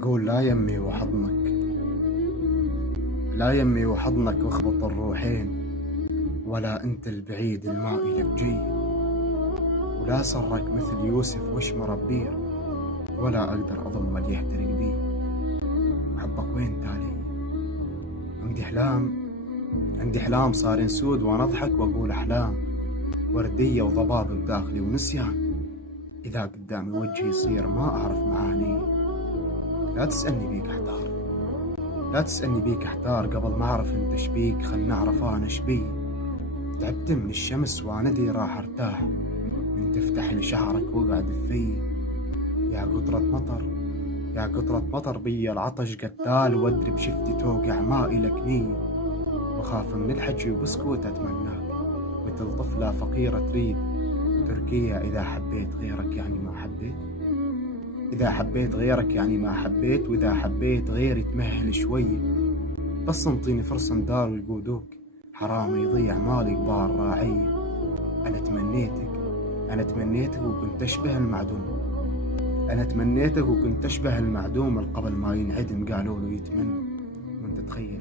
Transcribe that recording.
تقول لا يمي وحضنك، لا يمي وحضنك واخبط الروحين، ولا انت البعيد الماء لك جي، ولا سرك مثل يوسف وش مربير، ولا اقدر اضم اللي يحترق بي. وحبك وين تالي؟ عندي احلام صار سود، وانا اضحك واقول احلام وردية وضباب بداخلي ونسيان. اذا قدامي وجهي يصير ما اعرف معاني. لا تسألني بيك احتار، لا تسألني بيك احتار، قبل ما اعرف انت شبيك خلنا اعرف انا شبي. تعبت من الشمس واندي راح ارتاح، من تفتح لي شعرك واقعد في. يا قطرة مطر، يا قطرة مطر بي العطش قتال، وادري بشفتي توقع ما إلك نية، وخاف من الحكي وبسكوت اتمناك، مثل طفلة فقيرة تريد تركيا. اذا حبيت غيرك يعني ما حبيت، إذا حبيت غيرك يعني ما حبيت، وإذا حبيت غيري تمهل شوي. بس انطيني فرصة ندار ويقودوك، حرام يضيع مالي قبال راعية. أنا تمنيتك وكنت أشبه المعدوم، أنا تمنيتك وكنت أشبه المعدوم، قبل ما ينعدم قالوا له يتمنى، وأنت تخيل